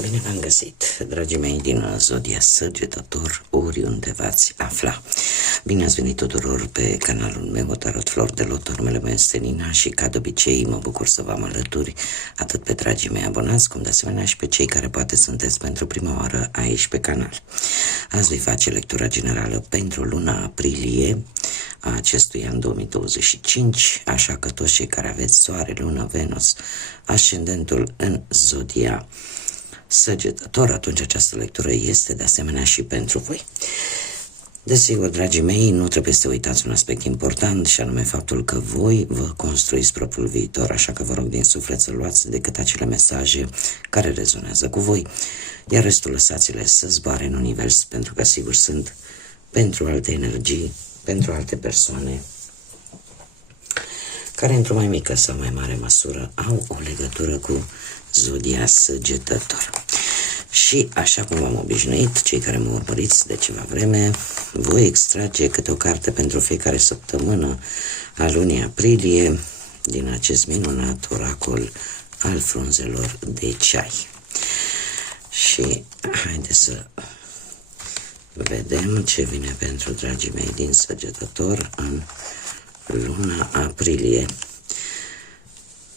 Bine v-am găsit, dragii mei din Zodia Săgetător, oriunde v-ați afla. Bine ați venit tuturor pe canalul meu, Tarot Flor de Lot, numele meu este Nina și ca de obicei mă bucur să vă am alături atât pe dragii mei abonați, cum de asemenea și pe cei care poate sunteți pentru prima oară aici pe canal. Azi voi face lectura generală pentru luna aprilie a acestui an 2025, așa că toți cei care aveți Soare, Lună, Venus, ascendentul în Zodia Săgetător, atunci această lectură este de asemenea și pentru voi. Desigur, dragii mei, nu trebuie să uitați un aspect important și anume faptul că voi vă construiți propriul viitor, așa că vă rog din suflet să luați decât acele mesaje care rezonează cu voi, iar restul lăsați-le să zboare în univers, pentru că sigur sunt pentru alte energii, pentru alte persoane care într-o mai mică sau mai mare măsură au o legătură cu Zodia Săgetător. Și așa cum v-am obișnuit, cei care mă urmăriți de ceva vreme, voi extrage câte o carte pentru fiecare săptămână a lunii aprilie din acest minunat oracol al frunzelor de ceai. Și haideți să vedem ce vine pentru dragii mei din Săgetător în luna aprilie.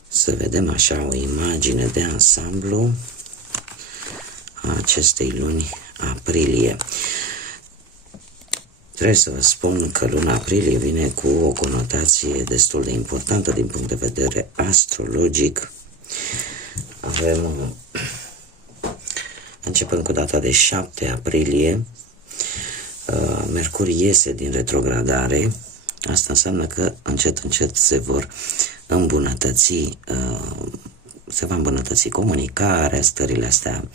Să vedem așa o imagine de ansamblu a acestei luni aprilie. Trebuie să vă spun că luna aprilie vine cu o conotație destul de importantă din punct de vedere astrologic. Avem, începând cu data de 7 aprilie, Mercur iese din retrogradare. Asta înseamnă că încet, încet se va îmbunătăți comunicarea, stările astea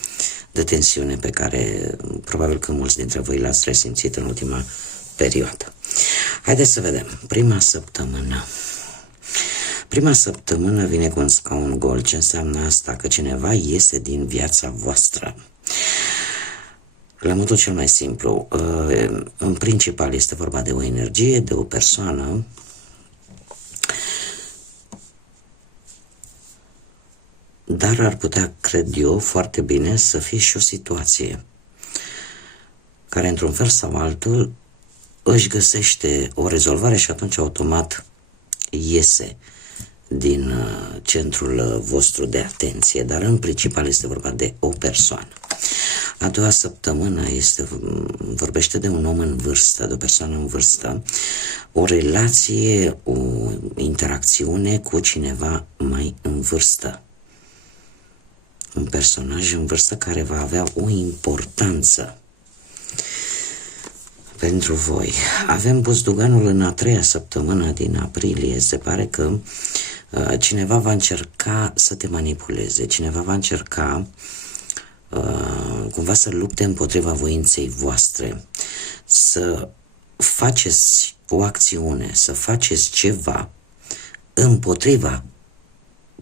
de tensiune pe care probabil că mulți dintre voi le-ați resimțit în ultima perioadă. Haideți să vedem. Prima săptămână vine cu un scaun gol. Ce înseamnă asta? Că cineva iese din viața voastră. La modul cel mai simplu, în principal este vorba de o energie, de o persoană dar ar putea, cred eu, foarte bine să fie și o situație care, într-un fel sau altul, își găsește o rezolvare și atunci automat iese din centrul vostru de atenție, dar în principal este vorba de o persoană. A doua săptămână vorbește de un om în vârstă, de o persoană în vârstă, o relație, o interacțiune cu cineva mai în vârstă. Un personaj în vârstă care va avea o importanță pentru voi. Avem buzduganul în a treia săptămână din aprilie. Se pare că cineva va încerca să te manipuleze, cineva va încerca cumva să lupte împotriva voinței voastre, să faceți o acțiune, să faceți ceva împotriva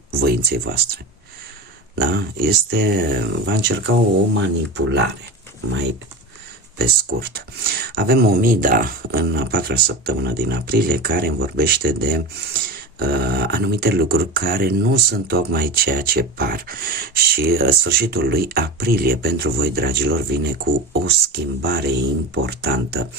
voinței voastre. Da? Va încerca o manipulare, mai pe scurt. Avem Omida în a patra săptămână din aprilie, care îmi vorbește de anumite lucruri care nu sunt tocmai ceea ce par. Și sfârșitul lui aprilie pentru voi, dragilor, vine cu o schimbare importantă.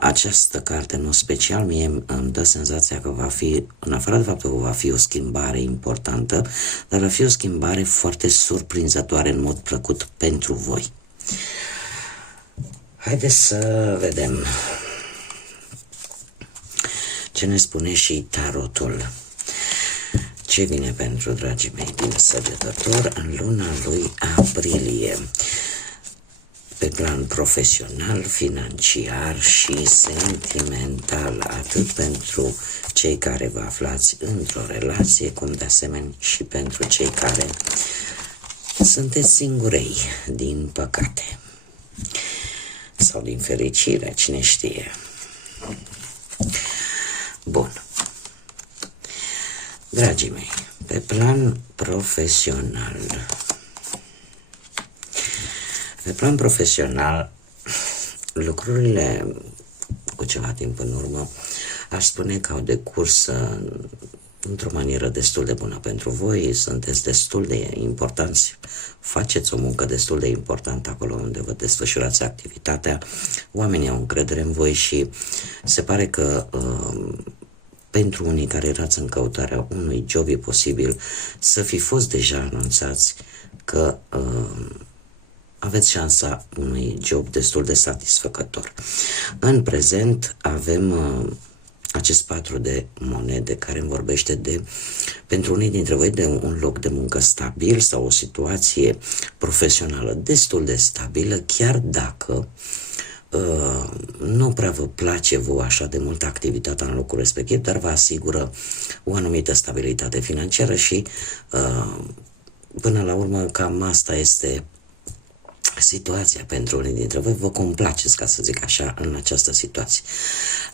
Această carte, în special, mie îmi dă senzația că va fi, în afară de faptul că va fi o schimbare importantă, dar va fi o schimbare foarte surprinzătoare în mod plăcut pentru voi. Haideți să vedem ce ne spune și tarotul. Ce vine pentru dragii mei din Săgetător în luna lui aprilie? Pe plan profesional, financiar și sentimental, atât pentru cei care vă aflați într-o relație, cum de asemenea și pentru cei care sunteți singurei, din păcate. Sau din fericire, cine știe. Bun. Dragii mei, pe plan profesional, lucrurile cu ceva timp în urmă aș spune că au decurs într-o manieră destul de bună pentru voi, sunteți destul de importanți, faceți o muncă destul de importantă acolo unde vă desfășurați activitatea, oamenii au încredere în voi și se pare că pentru unii care erați în căutarea unui job e posibil să fi fost deja anunțați că aveți șansa unui job destul de satisfăcător. În prezent avem acest 4 de monede care îmi vorbește de, pentru unii dintre voi, de un loc de muncă stabil sau o situație profesională destul de stabilă, chiar dacă nu prea vă place vouă așa de mult activitatea în locul respectiv, dar vă asigură o anumită stabilitate financiară și până la urmă cam asta este situația pentru unii dintre voi, vă complaceți, ca să zic așa, în această situație.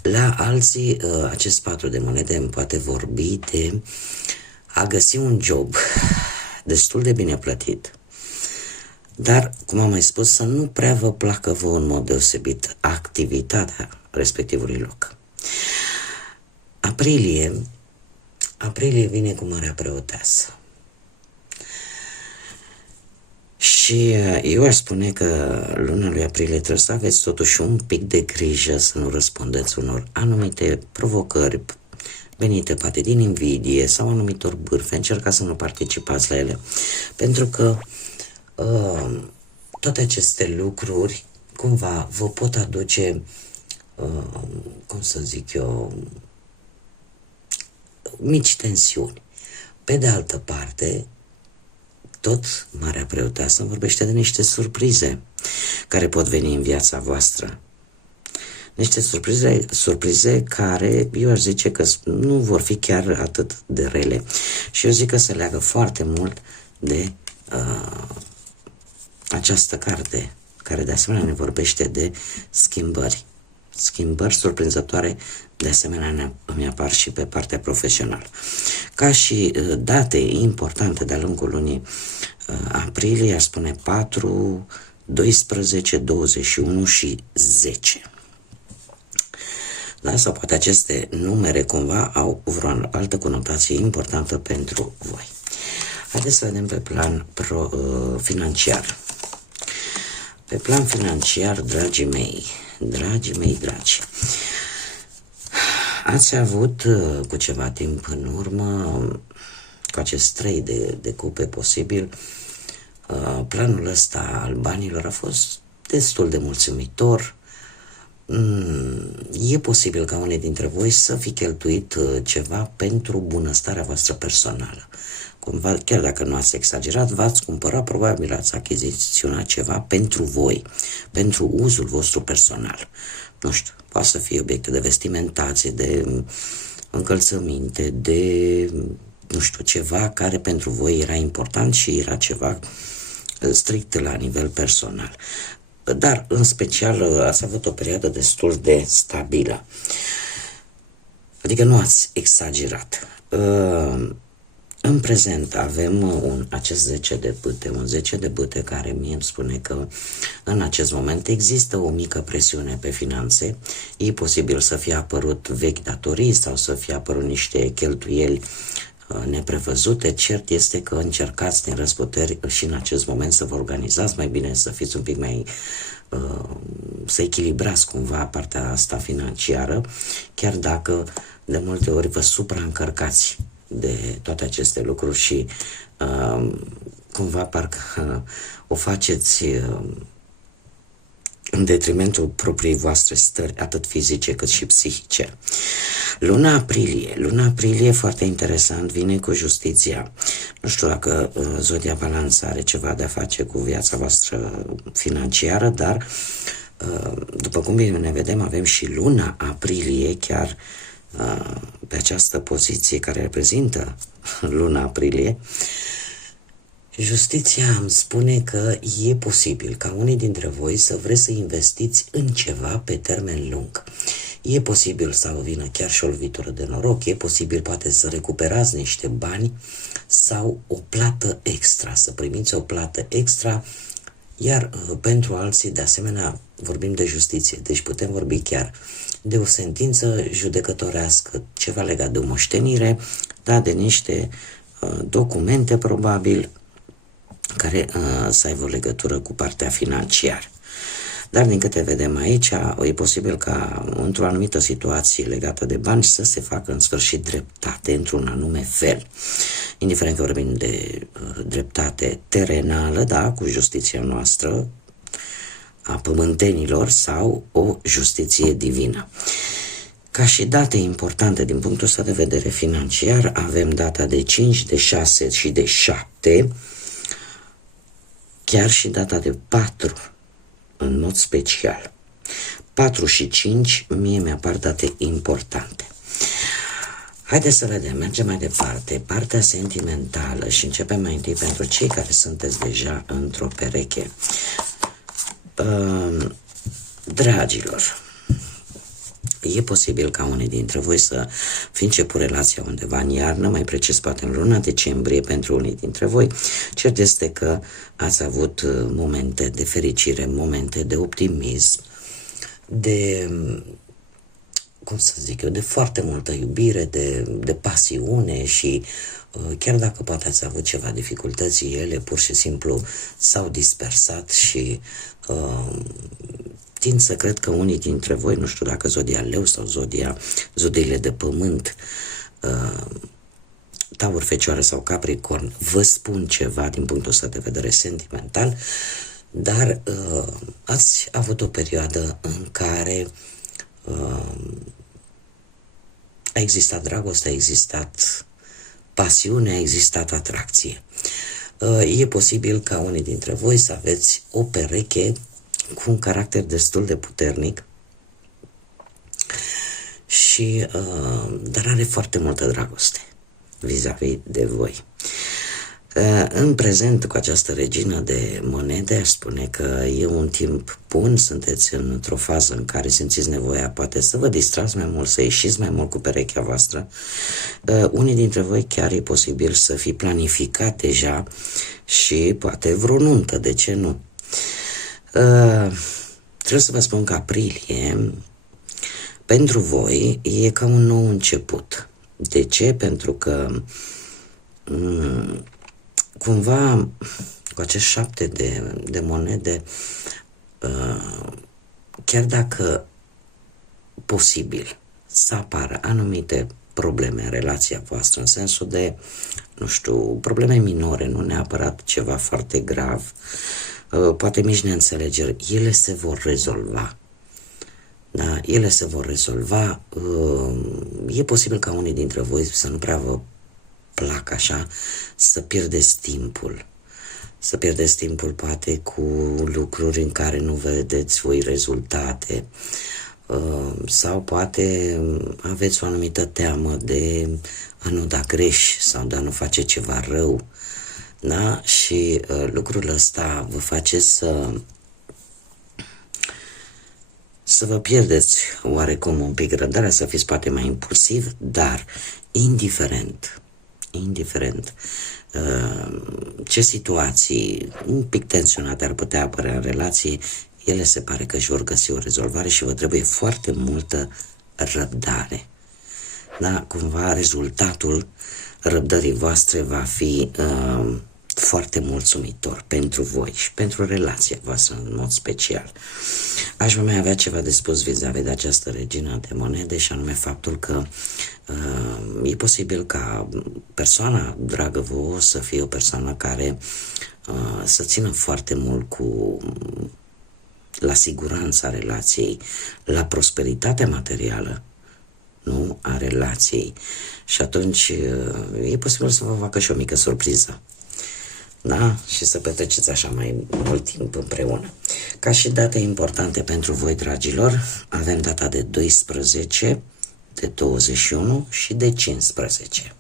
La alții, acest 4 de monede îmi poate vorbi de a găsi un job destul de bine plătit, dar, cum am mai spus, să nu prea vă placă vouă în mod deosebit activitatea respectivului loc. Aprilie vine cu Marea Preoteasă. Și eu aș spune că luna lui aprilie trebuie să aveți totuși un pic de grijă să nu răspundeți unor anumite provocări venite poate din invidie sau anumitor bârfe, încercați să nu participați la ele, pentru că toate aceste lucruri cumva vă pot aduce, cum să zic eu, mici tensiuni. Pe de altă parte, tot Marea Preoteasă vorbește de niște surprize care pot veni în viața voastră. Niște surprize care eu aș zice că nu vor fi chiar atât de rele. Și eu zic că se leagă foarte mult de această carte, care de asemenea ne vorbește de schimbări. Schimbări surprinzătoare, de asemenea îmi apar și pe partea profesională. Ca și date importante de-a lungul lunii aprilie, aș spune 4, 12, 21 și 10. Da? Sau poate aceste numere cumva au vreo altă conotație importantă pentru voi. Haideți să vedem pe plan financiar. Pe plan financiar, dragii mei, dragi, ați avut cu ceva timp în urmă, cu acest 3 de cupe posibil, planul ăsta al banilor a fost destul de mulțumitor. E posibil ca unii dintre voi să fi cheltuit ceva pentru bunăstarea voastră personală. Cumva, chiar dacă nu ați exagerat, v-ați cumpărat, probabil ați achiziționat ceva pentru voi, pentru uzul vostru personal. Nu știu, poate să fie obiecte de vestimentație, de încălțăminte, de, nu știu, ceva care pentru voi era important și era ceva strict la nivel personal. Dar, în special, ați avut o perioadă destul de stabilă. Adică nu ați exagerat. În prezent avem acest 10 de bâte, un 10 de bâte care mie îmi spune că în acest moment există o mică presiune pe finanțe. E posibil să fie apărut vechi datorii sau să fie apărut niște cheltuieli neprevăzute. Cert este că încercați din răsputeri și în acest moment să vă organizați mai bine, să fiți un pic mai să echilibrați cumva partea asta financiară, chiar dacă de multe ori vă supraîncărcați de toate aceste lucruri și cumva parcă o faceți în detrimentul propriei voastre stări, atât fizice cât și psihice. Luna aprilie, foarte interesant, vine cu justiția. Nu știu dacă Zodia Balanță are ceva de a face cu viața voastră financiară, dar după cum bine ne vedem, avem și luna aprilie, chiar pe această poziție care reprezintă luna aprilie. Justiția îmi spune că e posibil ca unii dintre voi să vreți să investiți în ceva pe termen lung. E posibil să vă vină chiar și o lovitură de noroc, e posibil poate să recuperați niște bani sau o plată extra, să primiți o plată extra Iar pentru alții, de asemenea, vorbim de justiție, deci putem vorbi chiar de o sentință judecătorească, ceva legat de o moștenire, da, de niște documente, probabil, care să aibă o legătură cu partea financiară. Dar din câte vedem aici, e posibil ca într-o anumită situație legată de bani să se facă în sfârșit dreptate într-un anume fel. Indiferent că vorbim de dreptate terenală, da, cu justiția noastră, a pământenilor, sau o justiție divină. Ca și date importante din punctul ăsta de vedere financiar, avem data de 5, de 6 și de 7, chiar și data de 4, în mod special. 4 și 5 mie mi-apar date importante. Haideți să vedem, mergem mai departe. Partea sentimentală și începem mai întâi pentru cei care sunteți deja într-o pereche. Dragilor, e posibil ca unii dintre voi să fi început relația undeva în iarnă, mai precis poate în luna decembrie pentru unii dintre voi. Cert este că ați avut momente de fericire, momente de optimism, de, cum să zic eu, de foarte multă iubire, de pasiune și chiar dacă poate ați avut ceva dificultăți, ele pur și simplu s-au dispersat și tind să cred că unii dintre voi, nu știu dacă zodia Leu sau zodiile de pământ, Taur, Fecioară sau Capricorn, vă spun ceva din punctul ăsta de vedere sentimental, dar ați avut o perioadă în care a existat dragoste, a existat pasiune, a existat atracție. E posibil ca unii dintre voi să aveți o pereche cu un caracter destul de puternic și dar are foarte multă dragoste vis-a-vis de voi. În prezent, cu această regină de monede, aș spune că e un timp bun, sunteți într-o fază în care simțiți nevoia poate să vă distrați mai mult, să ieșiți mai mult cu perechea voastră. Unii dintre voi chiar e posibil să fi planificat deja și poate vreo nuntă, de ce nu? Trebuie să vă spun că aprilie pentru voi e ca un nou început. De ce? Pentru că cumva cu acești 7 de monede, chiar dacă posibil să apară anumite probleme în relația voastră, în sensul de, nu știu, probleme minore, nu neapărat ceva foarte grav, poate mici neînțelegeri, ele se vor rezolva. Da, ele se vor rezolva. E posibil ca unii dintre voi să nu prea vă plac așa, să pierdeți timpul. Să pierdeți timpul poate cu lucruri în care nu vedeți voi rezultate, sau poate aveți o anumită teamă de a nu da greș sau de a nu face ceva rău. Da? Și lucrul ăsta vă face să vă pierdeți oarecum un pic răbdarea, să fiți poate mai impulsiv, dar indiferent ce situații un pic tensionate ar putea apărea în relații, ele se pare că își vor găsi o rezolvare și vă trebuie foarte multă răbdare. Da? Cumva rezultatul răbdării voastre va fi foarte mulțumitor pentru voi și pentru relația voastră în mod special. Aș mai avea ceva de spus vis-a-vis de această regină de monede, și anume faptul că e posibil ca persoana dragă vouă să fie o persoană care să țină foarte mult la siguranța relației, la prosperitatea materială, nu, a relației. Și atunci e posibil să vă facă și o mică surpriză. Da? Și să petreceți așa mai mult timp împreună. Ca și date importante pentru voi, dragilor, avem data de 12, de 21 și de 15.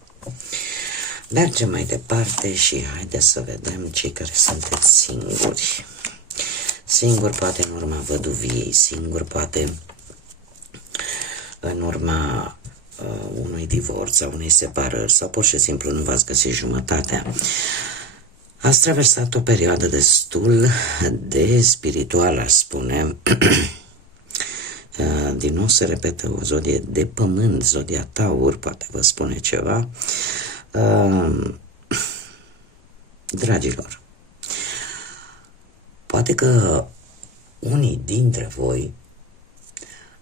Mergem mai departe și haideți să vedem cei care sunteți singuri. Singur poate în urma văduviei, singur poate în urma unui divorț sau unei separări, sau pur și simplu nu v-ați găsit jumătatea. Ați traversat o perioadă destul de spirituală, aș spune. Din nou se repetă o zodie de pământ, zodia Taur, poate vă spune ceva. Dragilor, poate că unii dintre voi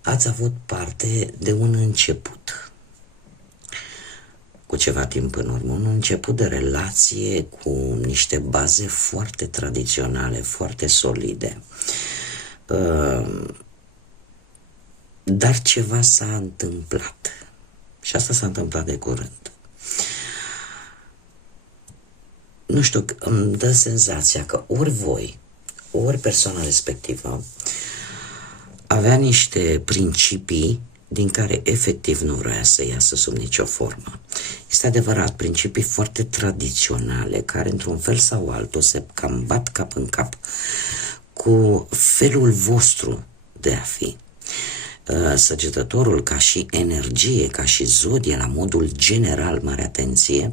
ați avut parte de un început cu ceva timp în urmă, un început de relație cu niște baze foarte tradiționale, foarte solide. Dar ceva s-a întâmplat și asta s-a întâmplat de curând. Nu știu, îmi dă senzația că ori voi, ori persoana respectivă avea niște principii din care efectiv nu vrea să iasă sub nicio formă. Este adevărat, principii foarte tradiționale care într-un fel sau altul se cam bat cap în cap cu felul vostru de a fi. Săgetătorul ca și energie, ca și zodie la modul general, mare atenție,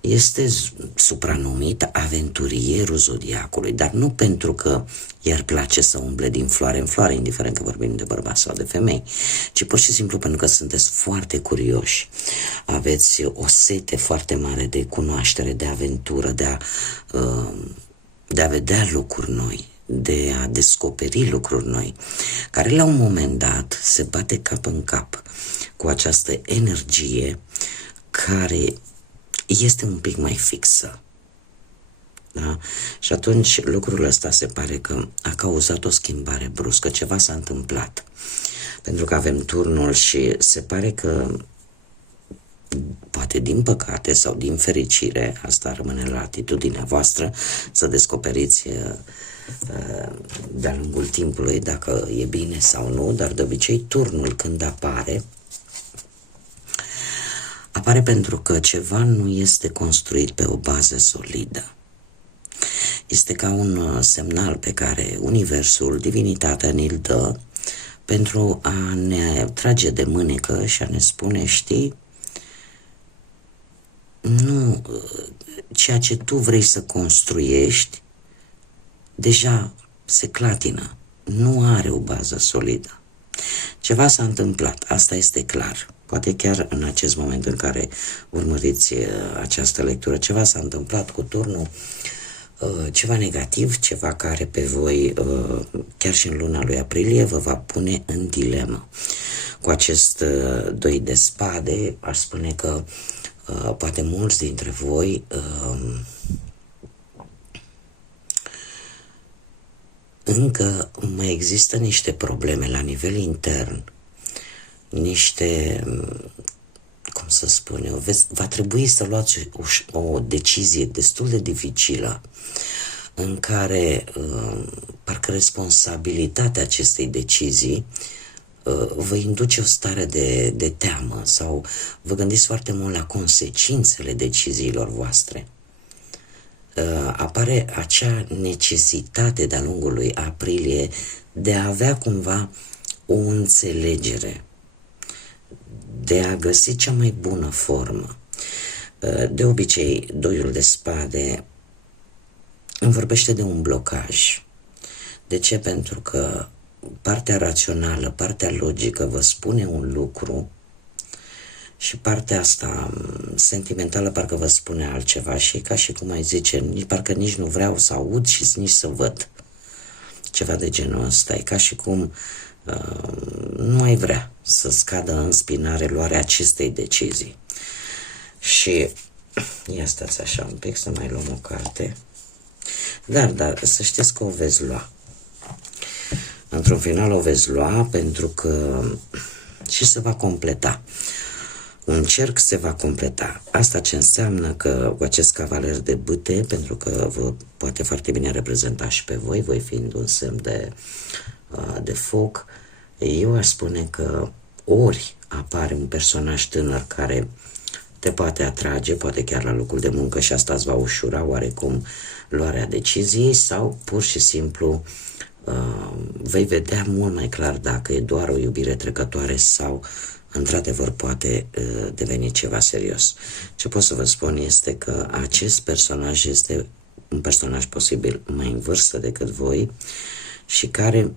este supranumit aventurierul zodiacului, dar nu pentru că i-ar place să umble din floare în floare, indiferent că vorbim de bărbați sau de femei, ci pur și simplu pentru că sunteți foarte curioși, aveți o sete foarte mare de cunoaștere, de aventură, de a vedea lucruri noi, de a descoperi lucruri noi, care la un moment dat se bate cap în cap cu această energie care este un pic mai fixă. Da? Și atunci lucrul ăsta se pare că a cauzat o schimbare bruscă, ceva s-a întâmplat. Pentru că avem turnul și se pare că poate din păcate sau din fericire, asta rămâne la atitudinea voastră, să descoperiți de-a lungul timpului dacă e bine sau nu, dar de obicei turnul când apare pentru că ceva nu este construit pe o bază solidă. Este ca un semnal pe care Universul, Divinitatea ne-l dă pentru a ne trage de mânecă și a ne spune, știi, nu, ceea ce tu vrei să construiești deja se clatină, nu are o bază solidă. Ceva s-a întâmplat, asta este clar. Poate chiar în acest moment în care urmăriți această lectură, ceva s-a întâmplat cu turnul, ceva negativ, ceva care pe voi, chiar și în luna lui aprilie, vă va pune în dilemă. Cu acest doi de spade, aș spune că poate mulți dintre voi încă mai există niște probleme la nivel intern, niște, cum să spun eu, va trebui să luați o decizie destul de dificilă în care parcă responsabilitatea acestei decizii vă induce o stare de teamă sau vă gândiți foarte mult la consecințele deciziilor voastre. Apare acea necesitate de-a lungul lui aprilie de a avea cumva o înțelegere, de a găsi cea mai bună formă. De obicei, doiul de spade îmi vorbește de un blocaj. De ce? Pentru că partea rațională, partea logică vă spune un lucru și partea asta sentimentală parcă vă spune altceva și ca și cum ai zice, parcă nici nu vreau să aud și nici să văd. Ceva de genul ăsta. E ca și cum nu ai vrea să scadă în spinare luarea acestei decizii. Și ia stați așa un pic să mai luăm o carte. Dar să știți că o veți lua. Într-un final o veți lua pentru că și se va completa. Un cerc se va completa. Asta ce înseamnă că cu acest cavaler de bâte, pentru că vă poate foarte bine reprezenta și pe voi fiind un semn de foc, eu aș spune că ori apare un personaj tânăr care te poate atrage, poate chiar la locul de muncă și asta îți va ușura oarecum luarea deciziei sau pur și simplu vei vedea mult mai clar dacă e doar o iubire trecătoare sau într-adevăr poate deveni ceva serios. Ce pot să vă spun este că acest personaj este un personaj posibil mai în vârstă decât voi și care,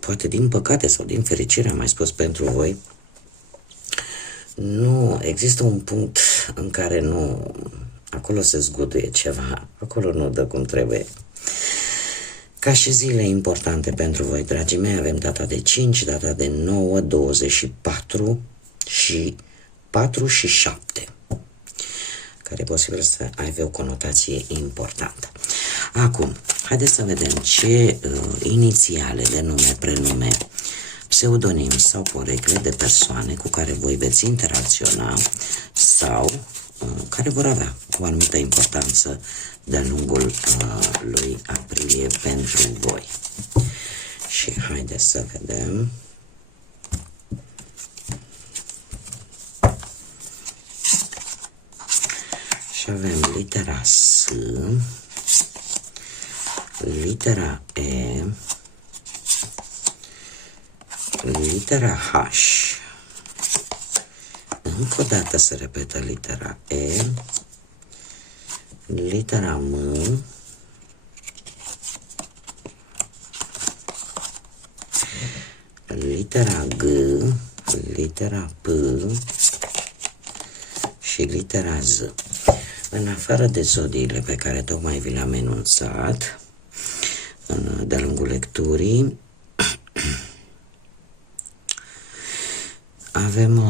poate din păcate sau din fericire, am mai spus pentru voi, nu există un punct în care nu, acolo se zguduie ceva, acolo nu dă cum trebuie. Ca și zile importante pentru voi, dragii mei, avem data de 5, data de 9, 24 și 4 și 7, care e posibil să aibă o conotație importantă. Acum, haideți să vedem ce inițiale de nume, prenume, pseudonim sau porecle de persoane cu care voi veți interacționa sau care vor avea o anumită importanță de-a lungul lui aprilie pentru voi. Și haideți să vedem. Și avem litera S, litera E, litera H, încă o dată se repetă litera E, litera M, litera G, litera P și litera Z. În afară de zodiile pe care tocmai vi le-am enunțat de-a lungul lecturii, avem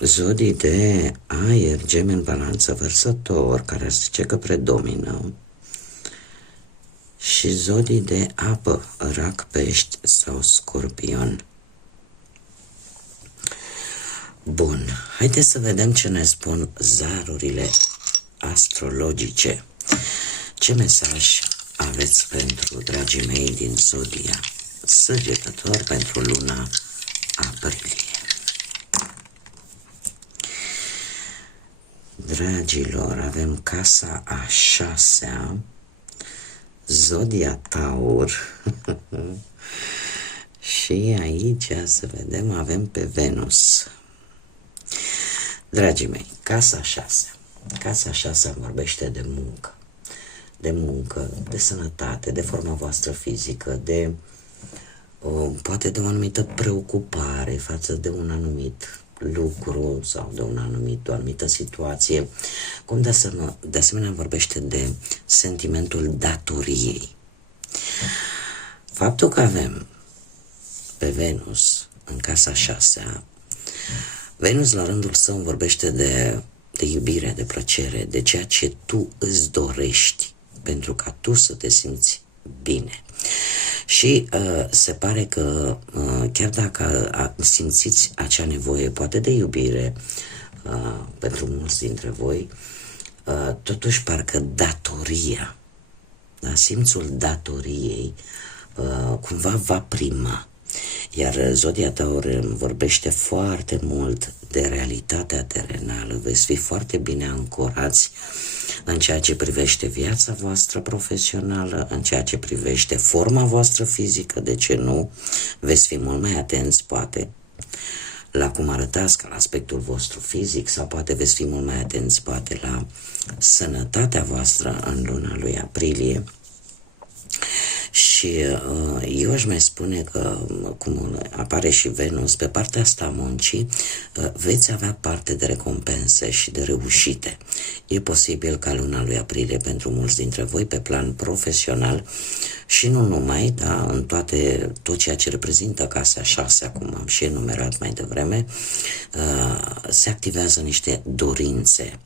zodii de aer, Gemeni, Balanță, Vărsător, care ar zice că predomină, și zodii de apă, Rac, Pești sau Scorpion. Bun, haideți să vedem ce ne spun zarurile astrologice. Ce mesaj aveți pentru dragii mei din zodia Săgetător pentru luna aprilie? Dragilor, avem casa a 6-a, zodia Taur și aici, să vedem, avem pe Venus. Dragii mei, casa 6. Casa 6 vorbește de muncă. De muncă, de sănătate, de forma voastră fizică, de poate de o anumită preocupare față de un anumit lucru sau de o anumită situație. Cum de asemenea vorbește de sentimentul datoriei. Faptul că avem pe Venus în casa 6-a, Venus la rândul său vorbește de iubire, de plăcere, de ceea ce tu îți dorești pentru ca tu să te simți bine. Și se pare că chiar dacă simțiți acea nevoie, poate de iubire pentru mulți dintre voi, totuși parcă datoria, da, simțul datoriei cumva va prima. Iar zodia Taur vorbește foarte mult de realitatea terenală. Veți fi foarte bine ancorați în ceea ce privește viața voastră profesională, în ceea ce privește forma voastră fizică, de ce nu? Veți fi mult mai atenți, poate, la cum arătați, ca la aspectul vostru fizic, sau poate veți fi mult mai atenți, poate, la sănătatea voastră în luna lui aprilie. Și eu aș mai spune că, cum apare și Venus, pe partea asta a muncii, veți avea parte de recompense și de reușite. E posibil ca luna lui aprilie pentru mulți dintre voi, pe plan profesional și nu numai, da, în tot ceea ce reprezintă casa 6, cum am și enumerat mai devreme, se activează niște dorințe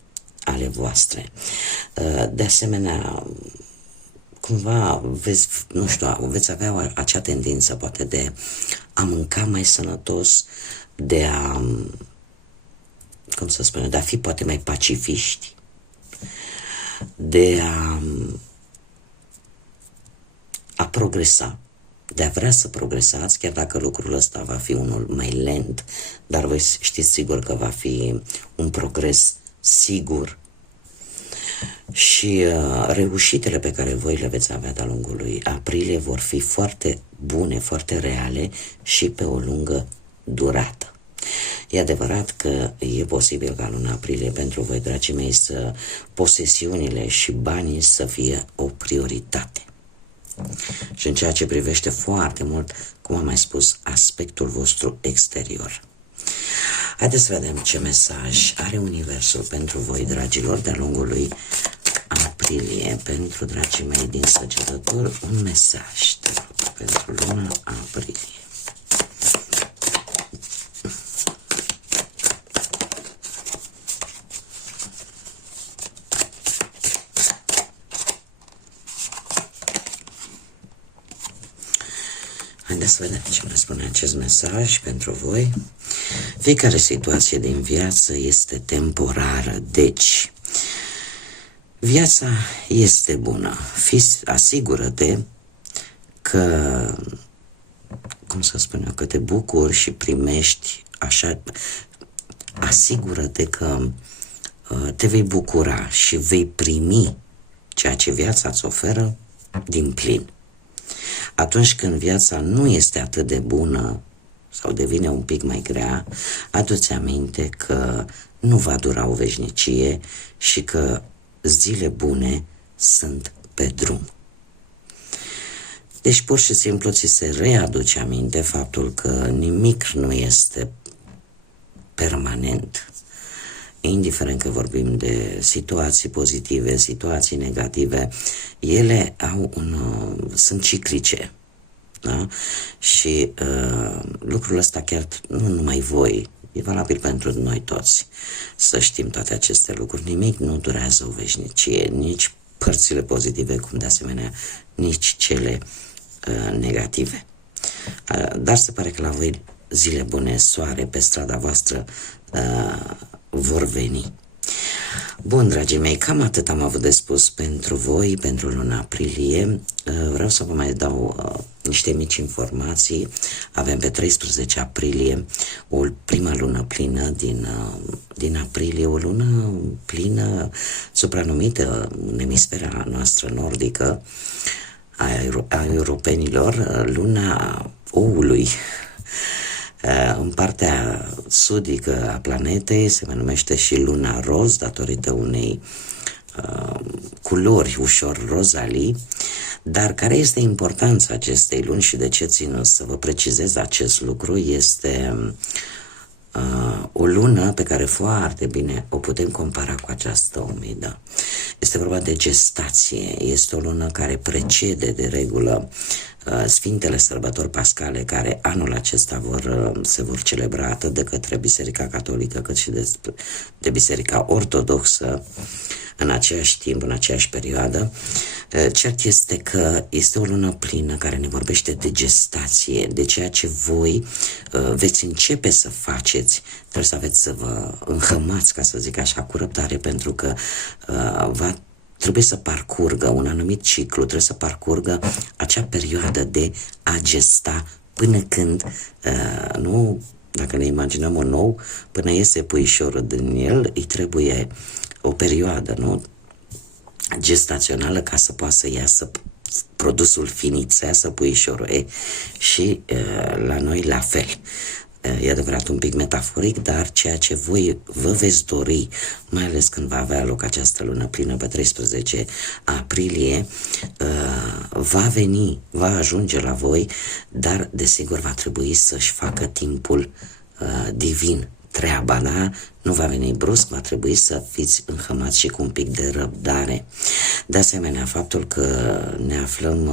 ale voastre. De asemenea, cumva veți avea acea tendință poate de a mânca mai sănătos, de a, cum să spun, de a fi poate mai pacifiști, de a progresa, de a vrea să progresați, chiar dacă lucrul ăsta va fi unul mai lent, dar voi știți sigur că va fi un progres sigur. Și reușitele pe care voi le veți avea de-a lungul lui aprilie vor fi foarte bune, foarte reale și pe o lungă durată. E adevărat că e posibil ca luna aprilie pentru voi, dragii mei, să posesiunile și banii să fie o prioritate. Și în ceea ce privește foarte mult, cum am mai spus, aspectul vostru exterior. Haideți să vedem ce mesaj are Universul pentru voi, dragilor, de-a lungul lui aprilie. Pentru dragii mei din Săgetător, un mesaj, te rog, pentru luna aprilie. Haideți să vedem ce ne spune acest mesaj pentru voi. Fiecare situație din viață este temporară, deci viața este bună. Asigură-te că, cum să spun eu, că te bucuri și primești așa, asigură-te că te vei bucura și vei primi ceea ce viața îți oferă din plin. Atunci când viața nu este atât de bună sau devine un pic mai grea, adu-ți aminte că nu va dura o veșnicie și că zile bune sunt pe drum. Deci pur și simplu ți se readuce aminte faptul că nimic nu este permanent. Indiferent că vorbim de situații pozitive, situații negative, ele sunt ciclice. Da? Și lucrul ăsta chiar nu numai voi, e valabil pentru noi toți, să știm toate aceste lucruri. Nimic nu durează o veșnicie, nici părțile pozitive, cum de asemenea nici cele negative. Dar se pare că la voi zile bune, soare pe strada voastră vor veni. Bun, dragii mei, cam atât am avut de spus pentru voi, pentru luna aprilie. Vreau să vă mai dau niște mici informații. Avem pe 13 aprilie o prima lună plină din aprilie, o lună plină supranumită în emisfera noastră nordică a europenilor, luna oului. În partea sudică a planetei se numește și luna roz, datorită unei culori ușor rozalii. Dar care este importanța acestei luni și de ce țin să vă precizez acest lucru? Este o lună pe care foarte bine o putem compara cu această umidă. Este vorba de gestație, este o lună care precede de regulă Sfintele Sărbători Pascale, care anul acesta se vor celebra atât de către Biserica Catolică cât și de Biserica Ortodoxă în același timp, în aceeași perioadă. Cert este că este o lună plină care ne vorbește de gestație, de ceea ce voi veți începe să faceți. Trebuie să vă înhămați, ca să zic așa, cu răbdare, pentru că trebuie să parcurgă un anumit ciclu, trebuie să parcurgă acea perioadă de a gesta până când, dacă ne imaginăm un ou, până iese puișorul din el, îi trebuie o perioadă, gestațională ca să poată să iasă produsul finit, să iasă puișorul. Și la noi la fel. E adevărat un pic metaforic, dar ceea ce voi vă veți dori, mai ales când va avea loc această lună plină pe 13 aprilie, va veni, va ajunge la voi, dar desigur va trebui să-și facă timpul divin treaba, da? Nu va veni brusc, va trebui să fiți înhămați și cu un pic de răbdare. De asemenea, faptul că ne aflăm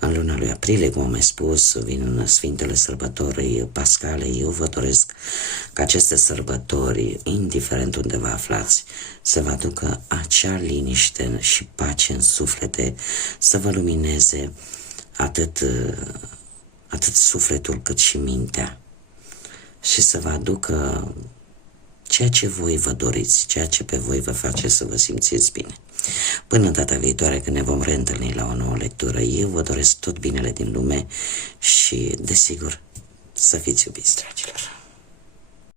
în luna lui aprilie, cum am mai spus, vin Sfintele Sărbători Pascale. Eu vă doresc ca aceste sărbători, indiferent unde vă aflați, să vă aducă acea liniște și pace în suflete, să vă lumineze atât sufletul cât și mintea și să vă aducă ceea ce voi vă doriți, ceea ce pe voi vă face să vă simțiți bine. Până data viitoare, când ne vom reîntâlni la o nouă lectură, eu vă doresc tot binele din lume și, desigur, să fiți iubiți, dragilor.